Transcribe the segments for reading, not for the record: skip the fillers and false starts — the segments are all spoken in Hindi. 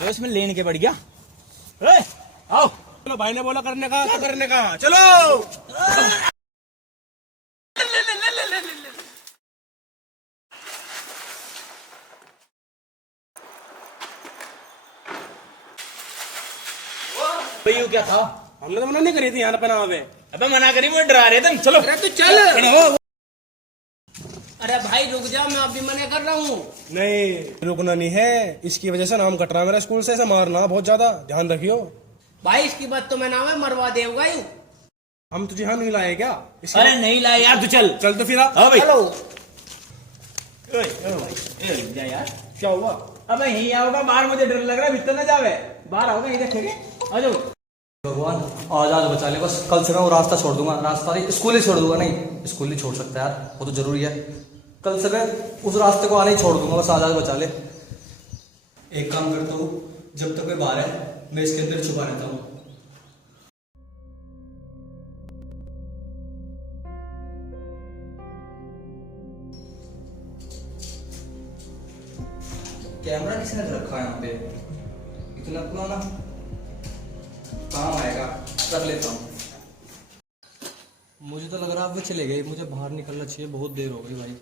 अबे उसमें लेन के बढ़ गया। आओ चलो, भाई ने बोला करने का तो करने का, चलो। भाई क्या था? हमने तो मना नहीं करी थी यहाँ पे ना आवे। अबे मना करी, वो डरा रहे तुम। चलो अरे तू चल। अरे भाई रुक जाओ, मैं अभी मना कर रहा हूँ। नहीं रुकना नहीं है, इसकी वजह से नाम कट रहा है मेरा स्कूल से। ऐसा मारना बहुत ज्यादा ध्यान रखियो। भाई इसकी बात तो मैं नाम है मरवा देगा यूं। हम तुझे यहाँ नहीं लाए क्या? अरे नहीं लाए यार, तू चल। चल तो फिर आ। हाँ भाई। चलो। रुक जा यार। क्या हुआ? अबे यहीं आओगा, बाहर मुझे डर लग रहा है, भीतर न जावे। बाहर आओगे, यहीं देखेंगे। आ जाओ। भगवान आज आज बचा ले बस। कल से मैं वो रास्ता छोड़ दूंगा, रास्ता नहीं स्कूल ही छोड़ दूंगा। नहीं स्कूल नहीं छोड़ सकता यार, वो तो जरूरी है। कल से मैं उस रास्ते को आने ही छोड़ दूंगा, बस आज आज बचा ले। एक काम करता हूँ, जब तक मैं बाहर है मैं इसके अंदर छुपा रहता हूँ। कैमरा किसने रखा है यहाँ पे? इतना पुराना काम आएगा, रख लेता हूँ। मुझे तो लग रहा है अब वो चले गए, मुझे बाहर निकलना चाहिए, बहुत देर हो गई भाई।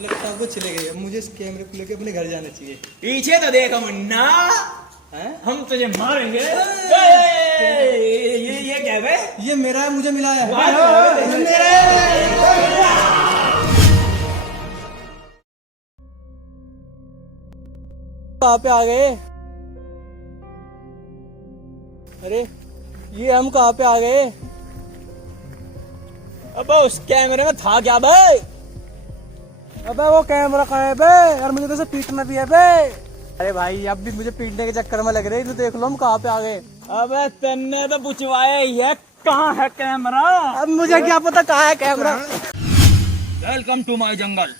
लगता है वो चले गए, अब मुझे इस कैमरे को लेके अपने घर जाना चाहिए। पीछे तो देखो मुन्ना, हम तुझे मारेंगे। ये क्या है? ये मेरा है, मुझे मिला है। कहाँ पे आ गए? अरे ये हम कहाँ पे आ गए? अब उस कैमरे में था क्या भाई? अबे वो कैमरा कहाँ है बे? यार मुझे तो इसे पीटना भी है बे। अरे भाई अब भी मुझे पीटने के चक्कर में लग रहे हैं, तो देख लो हम कहाँ पे आ गए। अबे तेने तो पूछवाया ही है, कहाँ है कैमरा? अब मुझे क्या पता कहाँ है कैमरा। वेलकम टू माय जंगल।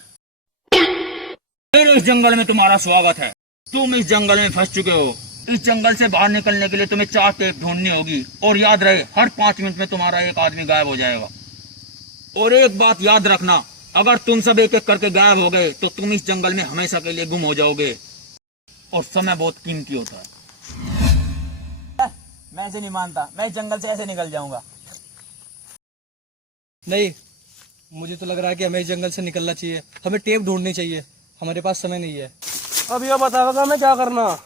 मेरे इस जंगल में तुम्हारा स्वागत है। तुम इस जंगल में फंस चुके हो। इस जंगल से बाहर निकलने के लिए तुम्हें 4 टेप ढूंढनी होगी, और याद रहे हर 5 मिनट में तुम्हारा एक आदमी गायब हो जाएगा। और एक बात याद रखना, अगर तुम सब एक एक करके गायब हो गए तो तुम इस जंगल में हमेशा के लिए गुम हो जाओगे, और समय बहुत कीमती होता है। मैं ऐसे नहीं मानता, मैं इस जंगल से ऐसे निकल जाऊंगा। नहीं मुझे तो लग रहा है कि हमें इस जंगल से निकलना चाहिए, हमें टेप ढूंढनी चाहिए, हमारे पास समय नहीं है। अब ये बताओगा हमें क्या करना?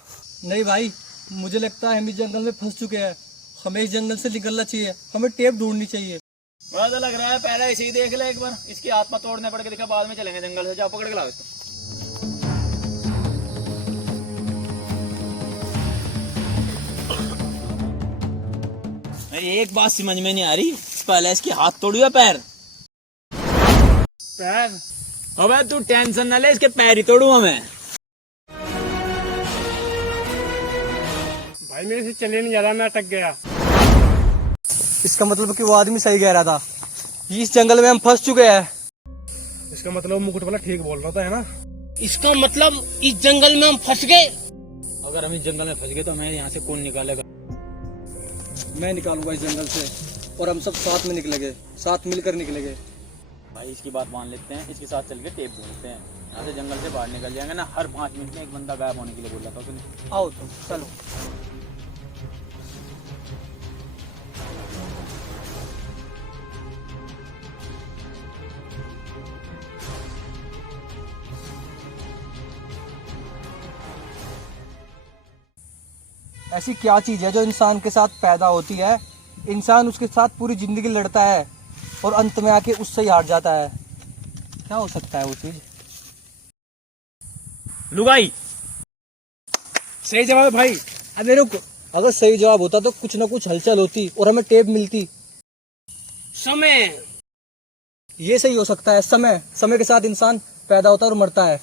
नहीं भाई मुझे लगता है हम इस जंगल में फंस चुके हैं, हमें इस जंगल से निकलना चाहिए, हमें टेप ढूंढनी चाहिए। मुझे तो लग रहा है पहले इसी देख ले एक बार, इसकी आत्मा तोड़ने पड़ के दिखा, बाद में चलेंगे जंगल से। जाओ पकड़ के लाओ इसको। एक बात समझ में नहीं आ रही, पहले इसके हाथ तोड़ियो पैर। पैर? अबे तू टेंशन न ले, इसके पैर ही तोड़ूंगा मैं। भाई मेरे से चले नहीं जा रहा, मैं अटक गया। इसका मतलब कि वो आदमी सही कह रहा था, इस जंगल में हम फंस चुके हैं। इसका मतलब मुकुट वाला ठीक बोल रहा था, है ना? इसका मतलब इस जंगल में हम फंस गए। अगर हम इस जंगल में फंस गए तो हमें यहाँ से कौन निकालेगा? मैं निकालूंगा इस जंगल से, और हम सब साथ में निकलेंगे, साथ मिलकर निकलेंगे। भाई इसकी बात मान लेते हैं, इसके साथ चल के टेप ढूंढते हैं, यहाँ से जंगल से बाहर निकल जाएंगे ना। हर 5 मिनट में एक बंदा गायब होने के लिए बोल रहा था उसने। आओ तुम चलो। ऐसी क्या चीज है जो इंसान के साथ पैदा होती है, इंसान उसके साथ पूरी जिंदगी लड़ता है और अंत में आके उससे ही हार जाता है? क्या हो सकता है वो चीज? लुगाई। सही जवाब है भाई। अबे रुक, अगर सही जवाब होता तो कुछ ना कुछ हलचल होती और हमें टेप मिलती। समय। ये सही हो सकता है, समय। समय के साथ इंसान पैदा होता है और मरता है।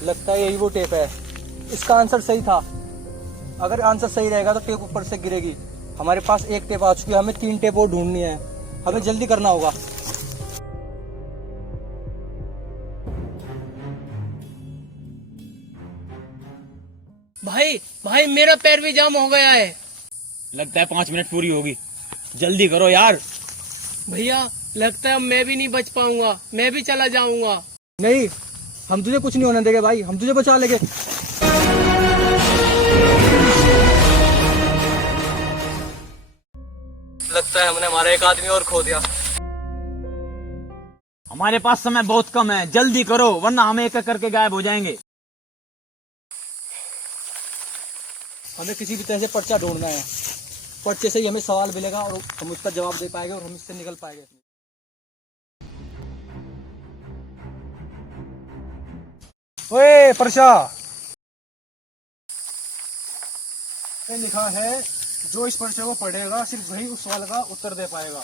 लगता है यही वो टेप है। इसका आंसर सही था। अगर आंसर सही रहेगा तो टेप ऊपर से गिरेगी। हमारे पास एक टेप आ चुकी है, हमें 3 टेप और ढूंढनी है, हमें जल्दी करना होगा। भाई भाई मेरा पैर भी जाम हो गया है। लगता है 5 मिनट पूरी होगी, जल्दी करो यार। भैया लगता है मैं भी नहीं बच पाऊंगा, मैं भी चला जाऊंगा। नहीं, हम तुझे कुछ नहीं होने देंगे भाई, हम तुझे बचा लेंगे। लगता है हमने हमारा एक आदमी और खो दिया। हमारे पास समय बहुत कम है, जल्दी करो वरना हम एक एक करके गायब हो जाएंगे। हमें किसी भी तरह से पर्चा ढूंढना है। पर्चे से ही हमें सवाल मिलेगा और हम उसका जवाब दे पाएंगे और हम इससे निकल पाएंगे। ओए पर्चा ये लिखा है, जो इस पर्चे को पढ़ेगा सिर्फ वही उस सवाल का उत्तर दे पाएगा,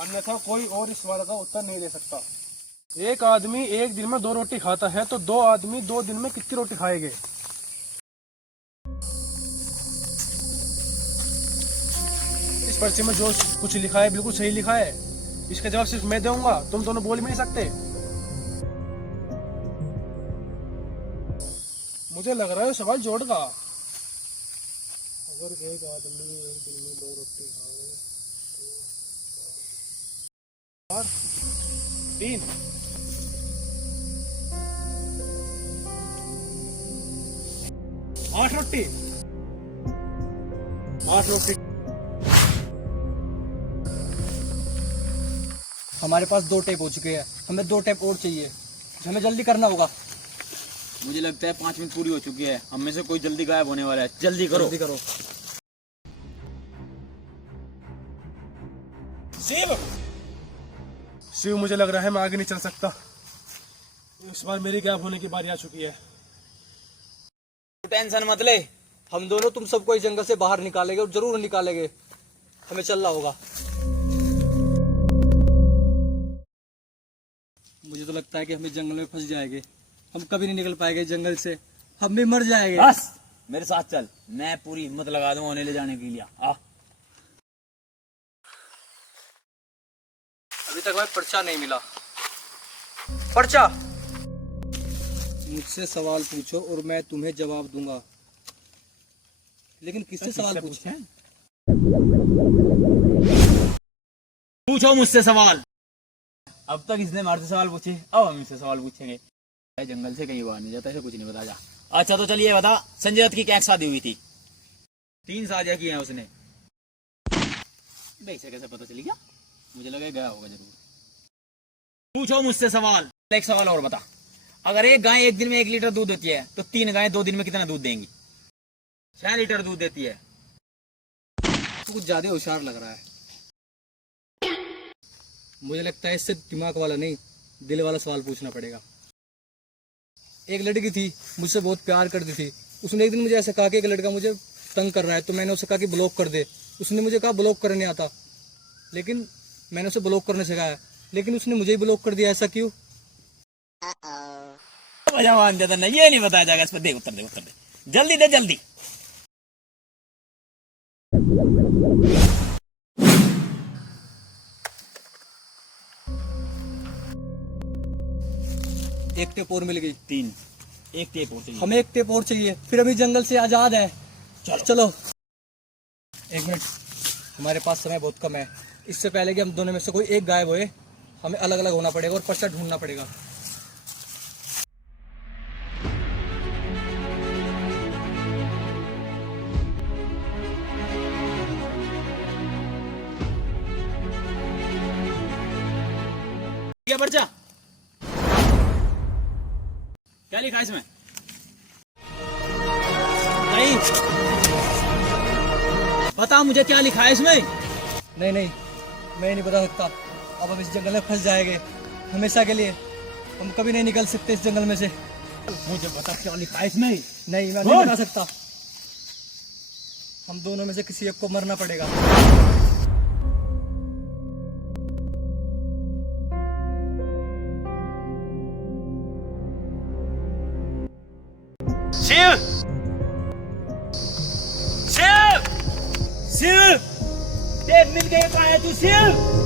अन्यथा कोई और इस सवाल का उत्तर नहीं दे सकता। एक आदमी एक दिन में 2 रोटी खाता है तो 2 आदमी 2 दिन में कितनी रोटी खाएंगे? इस पर्चे में जो कुछ लिखा है बिल्कुल सही लिखा है। इसका जवाब सिर्फ मैं दूंगा, तुम दोनों बोल भी नहीं सकते। मुझे लग रहा है सवाल जोड़ का। अगर एक आदमी एक दिन में 2 रोटी खाए तो 3 8 रोटी 8 रोटी। हमारे पास 2 टेप हो चुके हैं, हमें 2 टेप और चाहिए, हमें जल्दी करना होगा। मुझे लगता है 5 मिनट पूरी हो चुकी है, हम में से कोई जल्दी गायब होने वाला है, जल्दी करो। जल्दी करो। शिव मुझे लग रहा है मैं आगे नहीं चल सकता। इस बार मेरी गायब होने की बारी आ चुकी है। टेंशन मत ले, हम दोनों तुम सबको इस जंगल से बाहर निकालेंगे और जरूर निकालेंगे। हमें चलना होगा। मुझे तो लगता है कि हम इस जंगल में फंस जाएंगे, हम कभी नहीं निकल पाएंगे इस जंगल से, हम भी मर जाएंगे। बस मेरे साथ चल, मैं पूरी हिम्मत लगा दूंगा उन्हें ले जाने के लिए। अभी तक हमें पर्चा नहीं मिला। पर्चा, मुझसे सवाल पूछो और मैं तुम्हें जवाब दूंगा, लेकिन किससे सवाल पूछे? पूछो मुझसे सवाल। अब तक इसने हमारे से सवाल पूछे, अब हम इससे सवाल पूछेंगे। जंगल से कहीं बाहर नहीं जाता, ऐसे कुछ नहीं बता जा। अच्छा तो चलिए बता, संजय दत्त की क्या शादी हुई थी? 3 शादियां की हैं उसने। इसे कैसे पता चली? क्या मुझे लगा गया होगा जरूर। पूछो मुझसे सवाल। एक सवाल और बता, अगर एक गाय एक दिन में 1 लीटर दूध देती है तो 3 गायें 2 दिन में कितना दूध देंगी? 6 लीटर दूध देती है। तो कुछ ज्यादा होशियार लग रहा है। मुझे लगता है इससे दिमाग वाला नहीं, दिल वाला सवाल पूछना पड़ेगा। एक लड़की थी, मुझसे बहुत प्यार करती थी। उसने एक दिन मुझे ऐसा कहा कि एक लड़का मुझे तंग कर रहा है, तो मैंने उसे कहा कि ब्लॉक कर दे। उसने मुझे कहा ब्लॉक करने आता, लेकिन मैंने उसे ब्लॉक करने सिखाया, लेकिन उसने मुझे ही ब्लॉक कर दिया। ऐसा क्यों? ये नहीं बताया जाएगा। इस पर दे उत्तर दे, उत्तर दे, जल्दी दे, जल्दी। एक टेप और मिल गई। 3, एक टेप और चाहिए। हमें एक टेप और चाहिए, फिर अभी जंगल से आजाद है। चलो 1 मिनट, हमारे पास समय बहुत कम है। इससे पहले कि हम दोनों में से कोई एक गायब होए, हमें अलग अलग होना पड़ेगा और पर्चा ढूंढना पड़ेगा। क्या पर्चा? क्या लिखा है इसमें? नहीं बता मुझे, क्या लिखा है इसमें? नहीं, मैं नहीं बता सकता। अब हम इस जंगल में फंस जाएंगे हमेशा के लिए। हम कभी नहीं निकल सकते इस जंगल में से। मुझे बता क्या लिखा है इसमें। नहीं, मैं नहीं बता सकता। हम दोनों में से किसी एक को मरना पड़ेगा। शिव, शिव, शिव, टेप मिल गई। कहाँ है तू शिव?